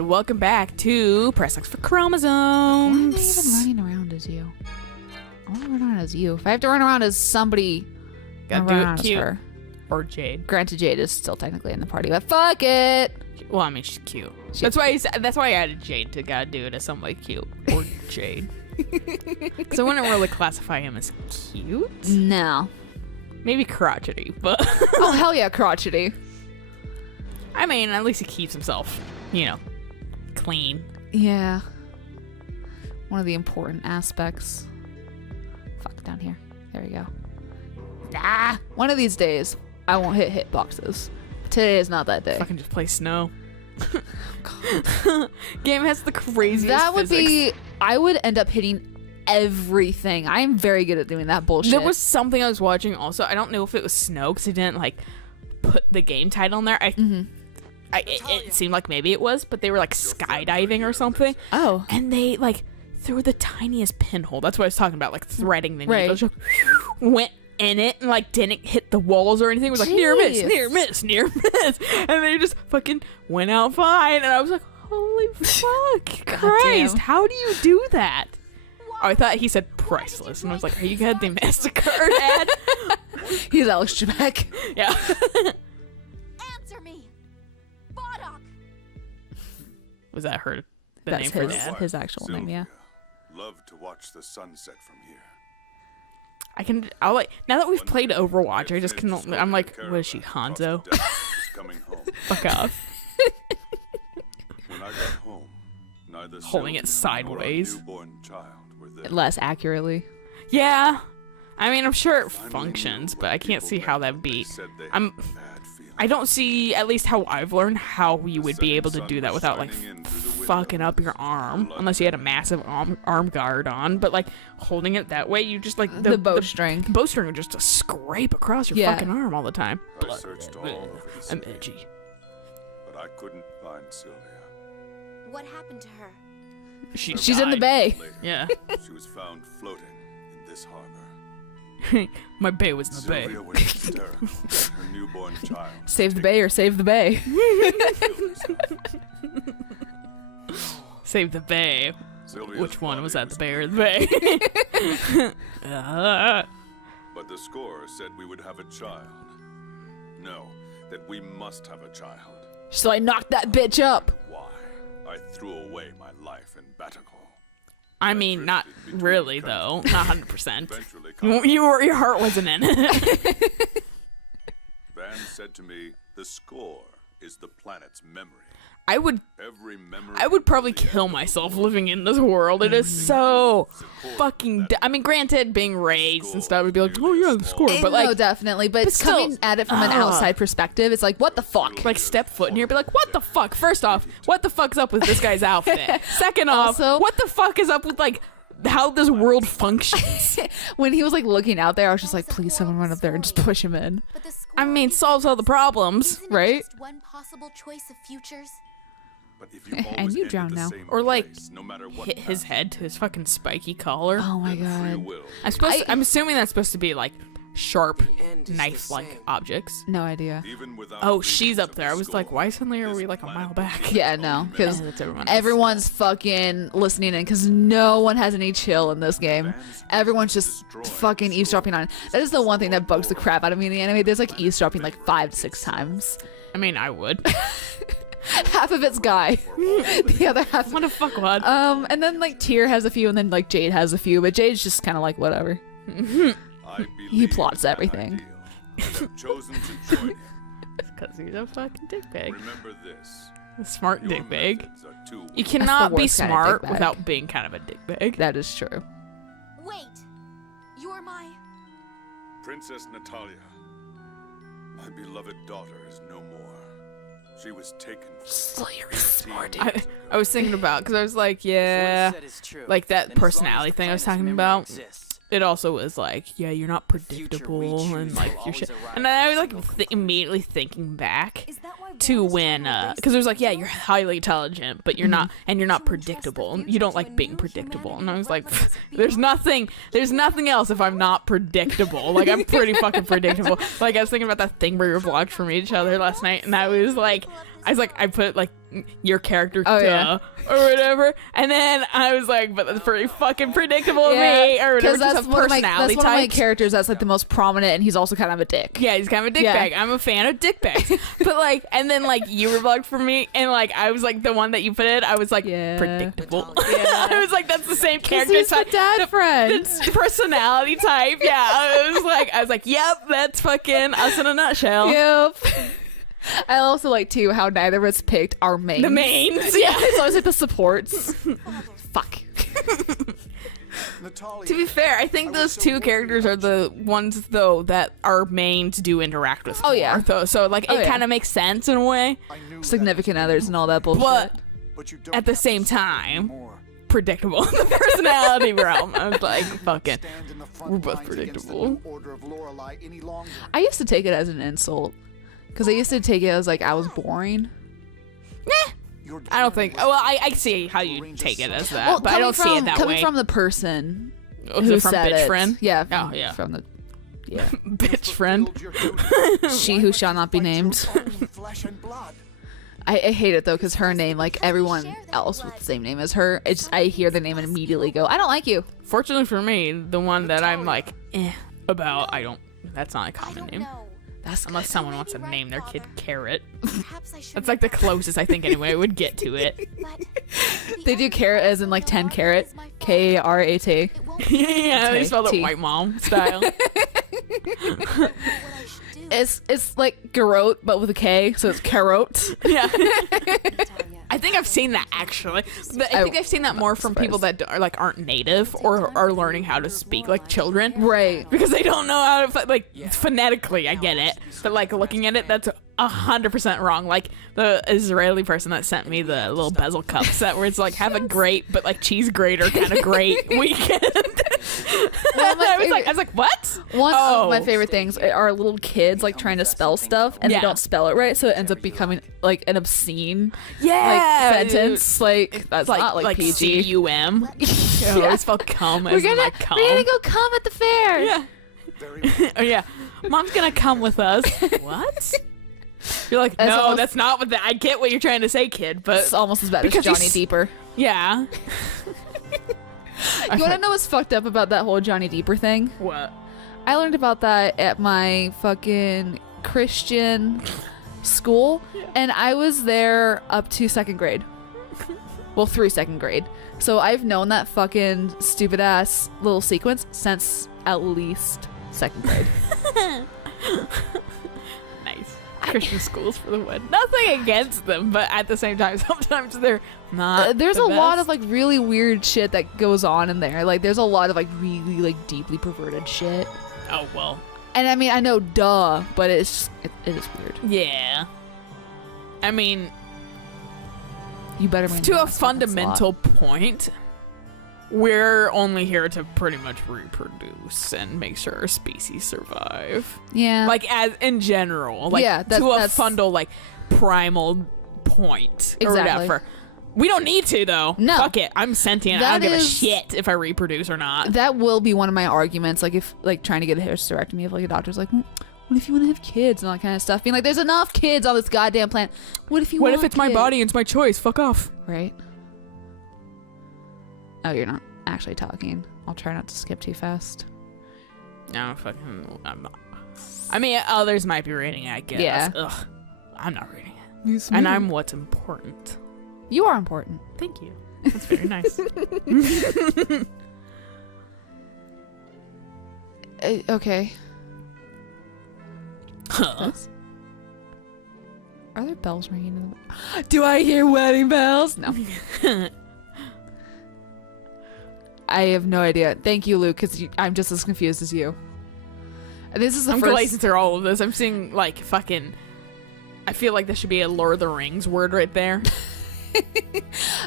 And welcome back to Press X for Chromosomes. Why am I even running around as you? I want to run around as you. If I have to run around as somebody, Gotta I'll do run it around as cute. her. Or Jade. Granted, Jade is still technically in the party, but fuck it. Well, I mean, she's cute. That's why I added Jade to gotta do it as somebody cute. Or Jade. So I wouldn't really classify him as cute. No. Maybe crotchety, but... Oh, hell yeah, crotchety. I mean, at least he keeps himself, clean. Yeah. One of the important aspects. Fuck, down here. There we go. One of these days, I won't hit hitboxes. Today is not that day. Fucking just play snow. Game has the craziest That would physics. be... I would end up hitting everything. I am very good at doing that bullshit. There was something I was watching also. I don't know if it was snow because it didn't put the game title in there. It seemed like maybe it was, but they were skydiving or something. Oh. And they through the tiniest pinhole. That's what I was talking about, threading the Right. needle. Just went in it and didn't hit the walls or anything. It was near miss, near miss, near miss. And they just fucking went out fine. And I was like, holy fuck, Christ, how do you do that? Oh, I thought he said priceless, and I was like, "Are you got the MasterCard ad?" He's Alex Trebek. Yeah. Answer me, Bodok. Was that her? The That's name for his, that? his actual name, yeah. Love to watch the sunset from here. I'll now that we've played Overwatch, I just can. I'm like, what is she, Hanzo? Fuck off. When I got home, neither Holding it Sylvia nor our sideways. newborn child were there. Less accurately. Yeah. I mean, I'm sure it functions, but I can't see how that'd be. I don't see, at least how I've learned, how you would be able to do that without fucking up your arm, unless you had a massive arm guard on. But holding it that way, you just The bowstring. The bowstring would just scrape across your Yeah. fucking arm all the time. I searched all over the I'm city, edgy. but I couldn't find Sylvia. What happened to her? She's in the died. bay. Later, Yeah. she was found floating in this harbor. My bay was in the bay. Sylvia was hysterical that her newborn child. Save the bay or save the bay. Save the bay. Sylvia's Which one was body that, the bay or the bay? But the score said we would have a child. No, that we must have a child. So I knocked that bitch up. Why? I threw away my life in Batacle. I mean, not really, though. Not 100%. Eventually, Your heart wasn't in it. Van said to me, the score is the planet's memory. I would Every memory. probably kill myself living in this world. It is so fucking... I mean, granted, being raised and stuff would be like, oh yeah, the score. But no, definitely. But still- coming at it from an outside perspective, it's what the fuck? step foot in here, be like, what the fuck? First off, what the fuck's up with this guy's outfit? Second off, Also- what the fuck is up with how this world functions? When he was looking out there, I was just please someone run up there and just push him in. But the score I mean, solves all the problems, isn't it right? just one possible choice of futures. But if you And always you enter drown the now. same Or place, no matter what hit his path, head to his fucking spiky collar. Oh my free god. will. I'm assuming that's supposed to be sharp knife-like objects. No idea. Even without Oh, reading she's up there. I was like, score, why suddenly are this we a planet mile back? Yeah, no, because Yeah, that's everyone. everyone's fucking listening in because no one has any chill in this game. Everyone's just fucking eavesdropping on it. That is the one thing that bugs the crap out of me in the anime. There's eavesdropping 5 to 6 times. I mean, I would. Half of it's Guy, the other half. What a fuckwad. And then Tyr has a few, and then Jade has a few, but Jade's just kind of whatever. I He believe plots in that everything. ideal, and have chosen to join him. Because he's a fucking dickbag. Remember this. A smart Your dickbag. methods are too You weak. cannot be worst kind of smart dickbag. without being kind of a dickbag. That is true. Wait, you're my... Princess Natalia, my beloved daughter, is no more. She was taken Slayer is smart. I was thinking about, because I was like, yeah, that personality thing I was talking about. It also was yeah, you're not predictable and your shit. And then I was immediately thinking back Is that why to Warner's when, trying to erase because the there's yeah, real? you're highly intelligent, but you're not, and you're not predictable. And you don't like being predictable. And I was like, there's nothing else if I'm not predictable. I'm pretty fucking predictable. I was thinking about that thing where we were blocked from each other last night, and I was like, I was like, I put like your character Oh, duh, yeah. or whatever, and then I was like, but that's pretty fucking predictable of me, or whatever. Because Just that's have one of my personality types. characters that's like the most prominent, and he's also kind of a dick. Yeah, he's kind of a dick Yeah. bag. I'm a fan of dick bags. But like, and then like you were bugged for me, and like I was like the one that you put in. I was like Yeah. predictable. Yeah. I was like, that's the same character He's the type. dad friend. It's personality type. Yeah, I was like, yep, that's fucking us in a nutshell. Yep. I also like too how neither of us picked our mains. The mains. Yeah, it's always like the supports. Fuck. Natalia, To be fair, I think those two characters are the ones though that our mains do interact with. Oh, yeah. more, though. So like Oh, it yeah. kind of makes sense in a way. I knew Significant that. others and all that bullshit. But you don't at the have to same say time, anymore. predictable in the personality realm. I was like, fucking. Stand in the front We're both lines against the predictable. New Order of Lorelei any longer. I used to take it as an insult. Because I used to take it as like I was boring. Your I don't journey think. was Well, I see how you take it as that, but I coming don't see it that coming way. from the person Was who it from said bitch it. friend? Yeah. Oh, yeah. From the yeah. Bitch friend. She who shall not be named. Flesh and blood. I hate it though because her name, like everyone else with the same name as her, it's just I hear the name and immediately go, I don't like you. Fortunately for me, the one that I'm like, about, I don't. That's not a I common don't name. know. That's Unless someone wants to name their kid Carrot. Perhaps I should. That's like the closest I think anyway would get to it. they do carrot as in like 10 carat, K-R-A-T. Yeah, they T. spelled it T. white mom style. It's like garrote but with a K, so it's carrot. Yeah. I think I've seen that actually. But I think I've seen that more from people that are like aren't native or are learning how to speak like children. Right. Because they don't know how to like phonetically. I get it, but like looking at it, that's 100% wrong. Like the Israeli person that sent me the little bezel cups that where it's like have a great but like cheese grater kind of great weekend. I was like, what? One of my favorite things are little kids like trying to spell stuff and Yeah. they don't spell it right, so it ends up becoming like an obscene Yeah, sentence. Like that's not like PG. C-U-M. Yeah. It's spelled cum as in like cum. we're gonna go come at the fair. Yeah. Very well. Oh yeah. Mom's gonna come with us. What? You're like, That's no, almost- that's not what I get what you're trying to say, kid, but It's almost as bad as Because you Johnny s- Deeper. yeah. You want to know what's fucked up about that whole Johnny Deeper thing? What? I learned about that at my fucking Christian school, and I was there up to second grade. Well, through second grade. So I've known that fucking stupid ass little sequence since at least second grade. Nice. Christian schools for the win. Nothing against them, but at the same time, sometimes they're not. There's the a lot best. of like really weird shit that goes on in there. Like there's a lot of like really like deeply perverted shit. Oh well. And I mean, I know, duh, but it's it is weird. Yeah. I mean, You better to a maintain that fucking fundamental point, we're only here to pretty much reproduce and make sure our species survive. slot. Yeah. Like as in general, like Yeah, to a that's- fundal like primal point or Exactly. whatever. We don't need to though. No. Fuck it. I'm sentient. I That don't give a is- shit if I reproduce or not. That will be one of my arguments. Like if like trying to get a hysterectomy, if like a doctor's like, what if you want to have kids and all that kind of stuff? Being like, there's enough kids on this goddamn planet. What if you? What want if it's my kids? body and it's my choice? Fuck off. Right. Oh, you're not actually talking. I'll try not to skip too fast. No, fucking. I'm not. I mean, others might be reading it, I guess. Yeah. Ugh. I'm not reading it. And I'm what's important. You are important. Thank you. That's very nice. Okay. Huh. This? Are there bells ringing in the... Do I hear wedding bells? No. I have no idea. Thank you, Luke, because I'm just as confused as you. This is the I'm first... glazing through all of this. I'm seeing, like, fucking... I feel like this should be a Lord of the Rings word right there.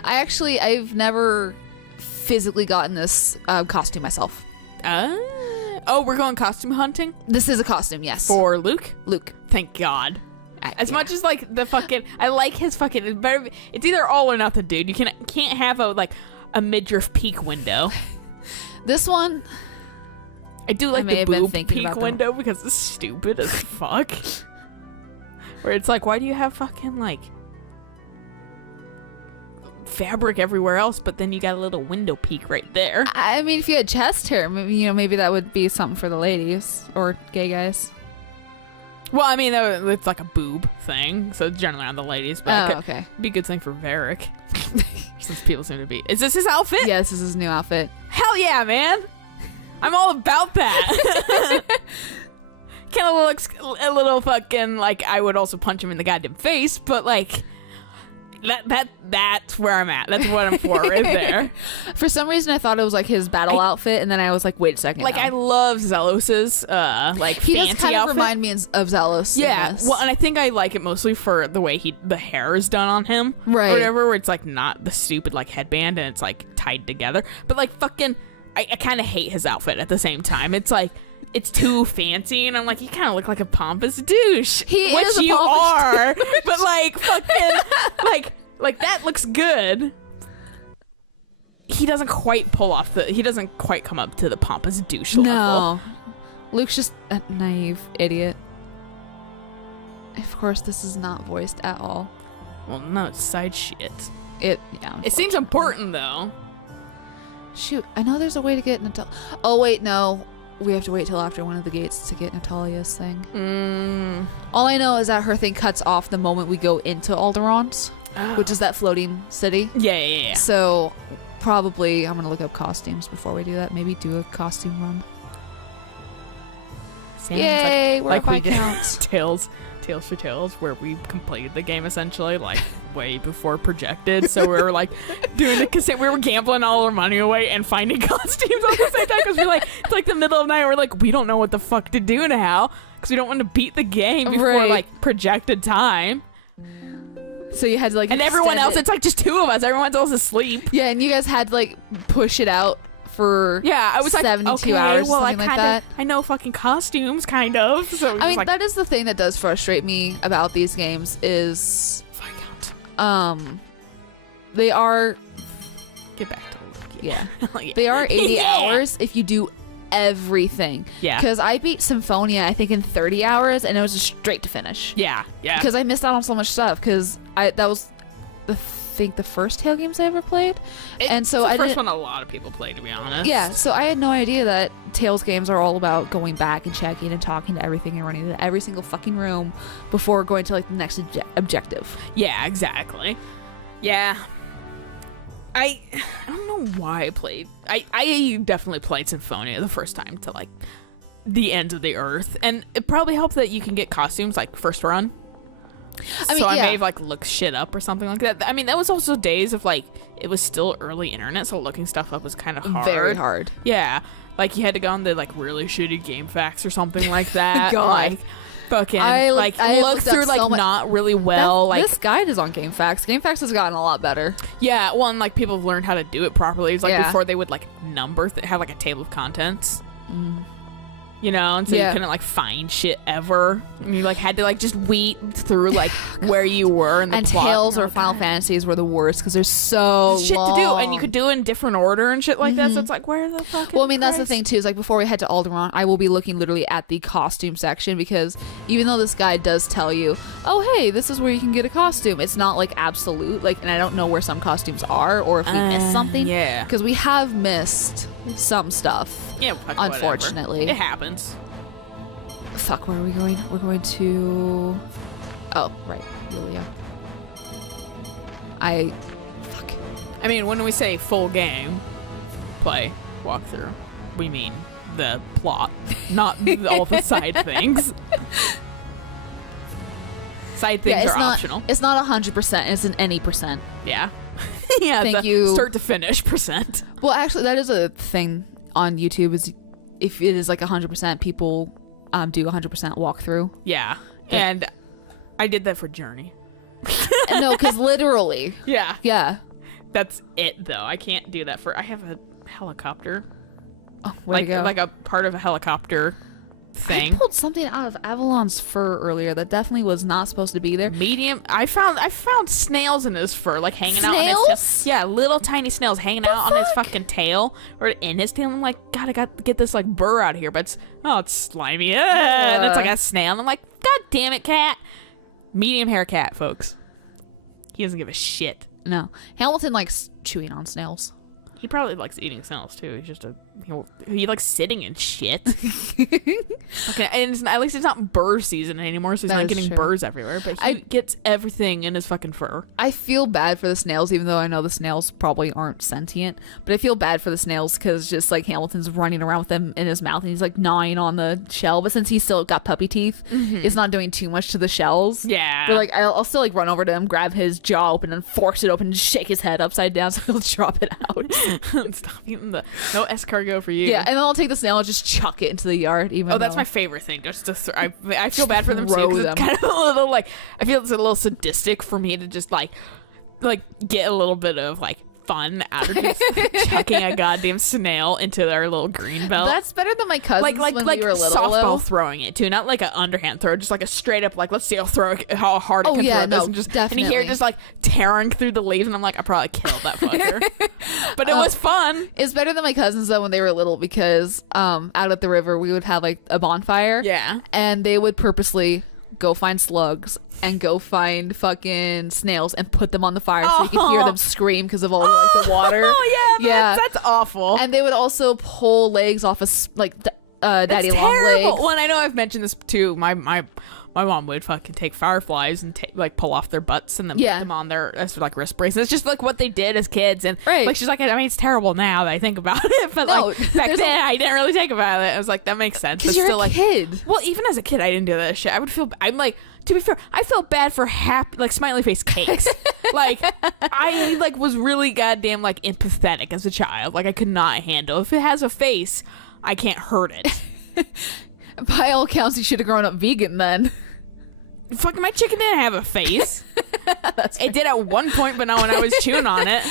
I've never physically gotten this costume myself. Oh, we're going costume hunting? This is a costume, yes. For Luke? Luke. Thank God. As Yeah. much as like the fucking, I like his fucking. It's better. It's either all or nothing, dude. You can't have a midriff peek window. This one, I do like may the have been boob thinking peek about that. window because it's stupid as fuck. Where it's like, why do you have fucking like fabric everywhere else, but then you got a little window peak right there. I mean, if you had chest hair, maybe that would be something for the ladies or gay guys. Well, I mean, it's like a boob thing, so it's generally on the ladies, but it okay. could be a good thing for Varric. Since people seem to be. Is this his outfit? Yeah, this is his new outfit. Hell yeah, man. I'm all about that. Kind of looks a little fucking like I would also punch him in the goddamn face, but like that's where I'm at. That's what I'm for right there. For some reason, I thought it was like his battle outfit, and then I was like, wait a second. Like, no. I love Zelos's like he fancy does kind outfit. of remind me of Zelos. Yeah, well, and I think I like it mostly for the way the hair is done on him, right? Or whatever, where it's like not the stupid like headband and it's like tied together, but like fucking, I kind of hate his outfit at the same time. It's like it's too fancy, and I'm like, you kind of look like a pompous douche, which is you are, but like fucking like that looks good. He doesn't quite pull off he doesn't quite come up to the pompous douche level. No, Luke's just a naive idiot. Of course, this is not voiced at all. Well, no, it's side shit. It seems important though. Shoot, I know there's a way to get Natalia. Oh wait, no. We have to wait till after one of the gates to get Natalia's thing. All I know is that her thing cuts off the moment we go into Alderaan's, which is that floating city. Yeah. So probably I'm gonna look up costumes before we do that. Maybe do a costume run. Yay! We're up by counts. Tales for Tales, where we completed the game essentially like way before projected. So we were like doing the cassette. We were gambling all our money away and finding costumes at the same time because we're like, it's like the middle of the night. We're like, we don't know what the fuck to do now because we don't want to beat the game before like projected time. So you had to like, and everyone else, it's like just two of us. Everyone else is asleep. Yeah, and you guys had to like push it out for I was 72 like, okay, hours, well, something like that. I know fucking costumes, kind of. So I mean, like, that is the thing that does frustrate me about these games is, they are. Get back to Luke. Yeah, they are 80 hours if you do everything. Yeah. Because I beat Symphonia, I think, in 30 hours, and it was just straight to finish. Yeah. Because I missed out on so much stuff. Because that was the first Tale games I ever played, and so the first one a lot of people play, to be honest. Yeah, so I had no idea that Tales games are all about going back and checking and talking to everything and running to every single fucking room before going to like the next objective. Yeah, exactly. Yeah. I don't know why I played. I definitely played Symphonia the first time to like the end of the earth, and it probably helped that you can get costumes like first run. I may have like looked shit up or something like that. I mean, that was also days of like it was still early internet, so looking stuff up was kind of hard. Very hard. Yeah, like you had to go on the like really shitty game facts or something like that. God. Like fucking I look through like not really well. Like this guide is on GameFAQs. GameFAQs has gotten a lot better. Yeah, well, and like people have learned how to do it properly. It's like Yeah. before they would like number have like a table of contents. You know, and so you couldn't like find shit ever. And you like had to like just weed through like where you were in the And plot. Tales or Final Fantasies were the worst because there's so shit long. to do, and you could do it in different order and shit like that. So it's like, where the fuck? Well, I mean, that's the thing too. Is like before we head to Alderaan, I will be looking literally at the costume section because even though this guide does tell you, oh hey, this is where you can get a costume, it's not like absolute. Like, and I don't know where some costumes are or if we missed something. Yeah, because we have missed some stuff. Yeah, fuck, unfortunately, whatever. It happens. Fuck, where are we going? We're going to... Oh, right. Lilia. Fuck. I mean, when we say full game play walkthrough, we mean the plot, not all the side things. Side things are optional. It's not 100%. It's an any percent. Yeah. Yeah. Thank you. Start to finish percent. Well, actually, that is a thing on YouTube. Is if it is like 100%, people do 100% walkthrough. Yeah. And I did that for Journey. No, because literally. Yeah. Yeah. That's it, though. I can't do that for... I have a helicopter. Oh, where'd it go? Like a part of a helicopter thing. I pulled something out of Avalon's fur earlier that definitely was not supposed to be there. Medium. I found snails in his fur, like hanging out on his tail. Yeah, little tiny snails hanging out on his fucking tail or in his tail. I'm like, God, I got to get this like burr out of here, but it's slimy. And it's like a snail. And I'm like, God damn it, cat. Medium hair cat, folks. He doesn't give a shit. No. Hamilton likes chewing on snails. He probably likes eating snails too. He's just he likes sitting in shit. Okay, and at least it's not burr season anymore, so he's That not is getting true. burrs everywhere. But he gets everything in his fucking fur. I feel bad for the snails, even though I know the snails probably aren't sentient. But I feel bad for the snails because just like Hamilton's running around with them in his mouth and he's like gnawing on the shell. But since he's still got puppy teeth, it's not doing too much to the shells. Yeah. But like I'll still like run over to him, grab his jaw open and force it open and shake his head upside down so he'll drop it out. Stop eating the no escargot for you. Yeah, and then I'll take the snail and just chuck it into the yard. Even Oh, that's though- my favorite thing. Just to I feel bad for them too. throw 'Cause them. it's kind of a little like I feel it's a little sadistic for me to just like get a little bit of like fun out of just chucking a goddamn snail into their little green belt. That's better than my cousins like when we were little. softball though. throwing it too, not like an underhand throw, just like a straight up like let's see how hard it Oh, can yeah, throw this, no, and just definitely. and you hear it just like tearing through the leaves, and I'm like I probably killed that fucker, but it was fun. It's better than my cousins though when they were little because out at the river we would have like a bonfire. Yeah. And they would purposely go find slugs and go find fucking snails and put them on the fire so you could hear them scream because of all like the water. Oh yeah, that's awful. And they would also pull legs off of daddy It's long terrible. legs. Well, and I know I've mentioned this too. My mom would fucking take fireflies and like pull off their butts and then Yeah. put them on their as like wrist bracelets. It's just like what they did as kids, and Right. like she's like, I mean, it's terrible now that I think about it, but No, like back there's then I didn't really think about it. I was like, that makes sense. Because But you're still, a like, kid. well, even as a kid, I didn't do that shit. I would feel. I'm like, to be fair, I felt bad for happy like smiley face cakes. Like I like was really goddamn like empathetic as a child. Like I could not handle if it has a face, I can't hurt it. By all accounts, you should have grown up vegan then. Fucking my chicken didn't have a face. It did at one point, but not when I was chewing on it.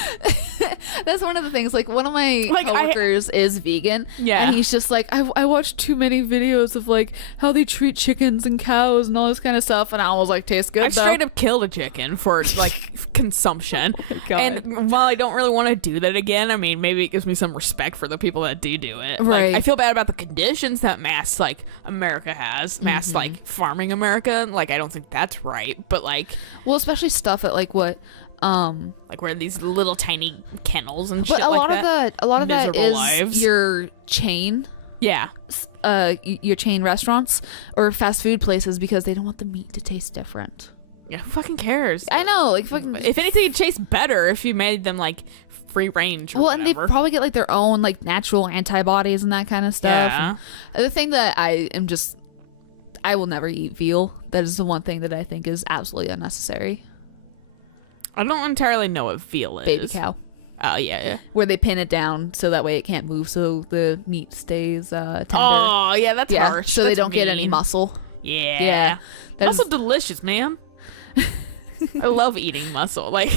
That's one of the things. Like one of my Like, coworkers is vegan. Yeah. And he's just like, I watched too many videos of like how they treat chickens and cows and all this kind of stuff, and I was like, tastes good. I've though. straight up killed a chicken for like consumption. God. And while I don't really want to do that again, I mean, maybe it gives me some respect for the people that do it. Right. Like, I feel bad about the conditions that mass like America has, mass like farming America. Like I don't think that's right, but like Well, especially stuff at like what. like where these little tiny kennels and But shit a like lot that. of that Miserable is lives. your chain. Yeah. Your chain restaurants or fast food places because they don't want the meat to taste different. Yeah, who fucking cares? I know, like fucking. If anything, it'd taste better if you made them like free range. Or Well, and they whatever. probably get like their own like natural antibodies and that kind of stuff. Yeah. And the thing that I will never eat veal. That is the one thing that I think is absolutely unnecessary. I don't entirely know what veal is. Baby cow, Oh yeah. where they pin it down so that way it can't move, so the meat stays tender. Oh yeah, that's yeah, harsh. so they That's don't get any mean. muscle. Yeah. Yeah, that Muscle is- delicious, man. I love eating muscle. Like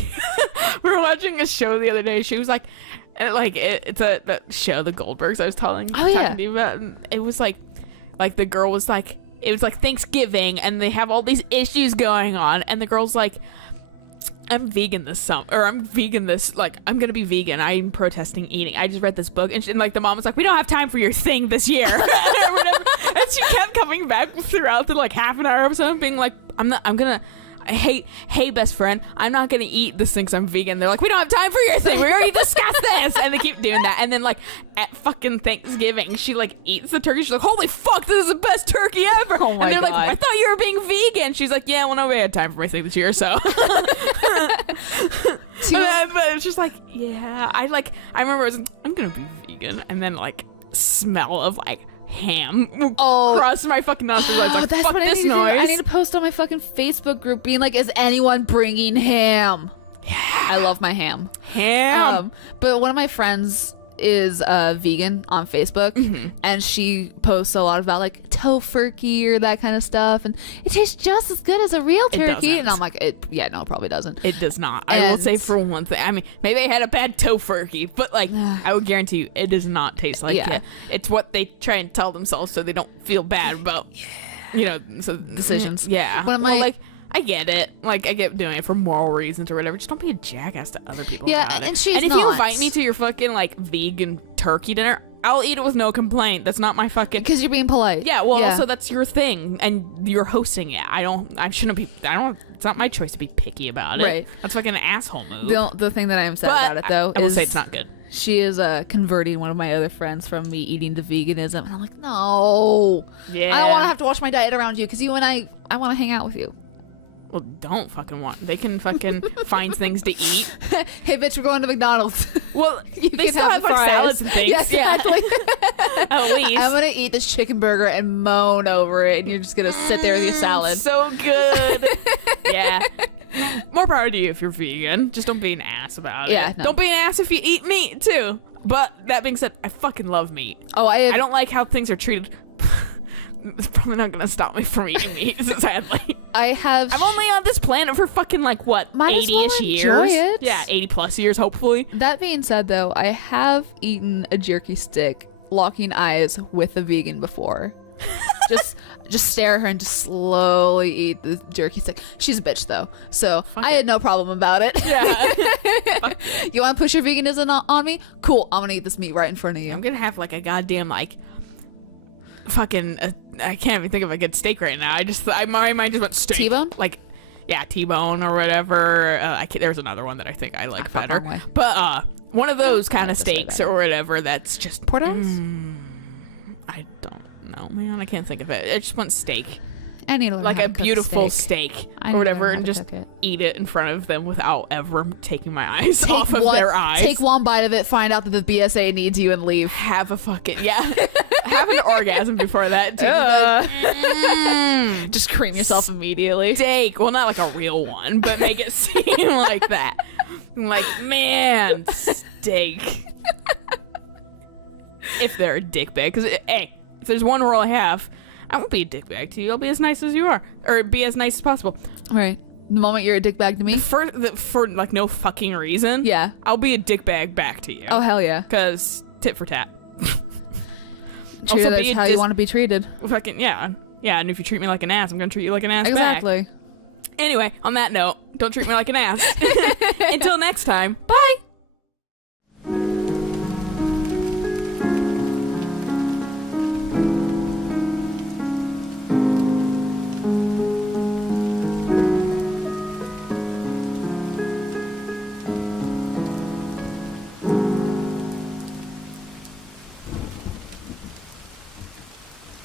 we were watching a show the other day. She was like, it's that show, The Goldbergs. I was talking Oh, yeah. to you about. And it was like the girl was like, it was like Thanksgiving, and they have all these issues going on, and the girl's like, I'm vegan this summer, or I'm vegan this, like, I'm gonna be vegan. I'm protesting eating. I just read this book, and like the mom was like, we don't have time for your thing this year, or whatever. And she kept coming back throughout the like half an hour episode, being like, hey best friend, I'm not gonna eat this thing 'cause I'm vegan. They're like, we don't have time for your thing. We already discussed this, and they keep doing that. And then like at fucking Thanksgiving, she like eats the turkey. She's like, holy fuck, this is the best turkey ever. Oh my and they're like, God. I thought you were being vegan. She's like, yeah, well, nobody had time for my thing this year, so. But it's just like, yeah, I remember I was like, I'm gonna be vegan, and then like smell of like ham crossed my fucking nostrils. I was like, that's fuck what I this need to do. noise. I need to post on my fucking Facebook group being like, is anyone bringing ham? Yeah. I love my ham. ham. But one of my friends is vegan on Facebook, Mm-hmm. and she posts a lot about like tofurkey or that kind of stuff, and it tastes just as good as a real It turkey. And doesn't. I'm like, no, it probably doesn't. It does not. I will And- say for one thing. I mean, maybe I had a bad tofurkey, but like, I would guarantee you, it does not taste like Yeah. it. It's what they try and tell themselves so they don't feel bad about, so Decisions. Yeah. One of Well, my- like, I get it. Like, I get doing it for moral reasons or whatever. Just don't be a jackass to other people. Yeah, about it. and she's And if you not. invite me to your fucking like vegan turkey dinner, I'll eat it with no complaint. That's not my fucking. Because you're being polite. Yeah, well, also that's your thing, and you're hosting it. I shouldn't be. It's It's not my choice to be picky about it. Right. That's fucking an asshole move. The thing that I am sad But about it, though, I will is say it's not good. she is converting one of my other friends from me eating to veganism. And I'm like, no. Yeah. I don't want to have to watch my diet around you because you and I want to hang out with you. Well, don't fucking want. They can fucking find things to eat. Hey, bitch, we're going to McDonald's. Well, You they can still have the like fries. salads and things. Yes, exactly. At least. I'm going to eat this chicken burger and moan over it, and you're just going to sit there with your salad. So good. Yeah. More power to you if you're vegan. Just don't be an ass about it. Yeah, no. Don't be an ass if you eat meat, too. But that being said, I fucking love meat. Oh, I I don't like how things are treated. It's probably not gonna stop me from eating meat, sadly. have... I'm only on this planet for fucking, like, what, Might as well 80-ish enjoy years? it. Yeah, 80 plus years, hopefully. That being said, though, I have eaten a jerky stick, locking eyes with a vegan before. just stare at her and just slowly eat the jerky stick. She's a bitch, though, so I had no problem about it. Yeah. You want to push your veganism on me? Cool, I'm gonna eat this meat right in front of you. I'm gonna have, like, a goddamn, like, fucking... I can't even think of a good steak right now. My mind just went steak. T-bone? Like, yeah, T-bone or whatever. There's another one that I think I like felt better. wrong way. But one of those kind of this way steaks better. or whatever that's just... Porterhouse? I don't know, man. I can't think of it. I just want steak. I need to learn Like how a to cook beautiful steak. steak I need or to whatever, learn how and to just cook it. eat it in front of them without ever taking my eyes off of their eyes. Take one bite of it, find out that the BSA needs you, and leave. Have a fucking... Yeah. Have an orgasm before that, too. Just cream yourself immediately. Steak. Well, not like a real one, but make it seem like that. Like, man, steak. If they're a dickbag. Because, hey, if there's one rule I have, I won't be a dickbag to you. I'll be as nice as you are. Or be as nice as possible. Right. The moment you're a dickbag to me? For like, no fucking reason. Yeah. I'll be a dickbag back to you. Oh, hell yeah. Because tit for tat. Treat Also, others be a how you want to be treated. Fucking, yeah. Yeah, and if you treat me like an ass, I'm going to treat you like an ass back. Exactly. Anyway, on that note, don't treat me like an ass. Until next time, bye.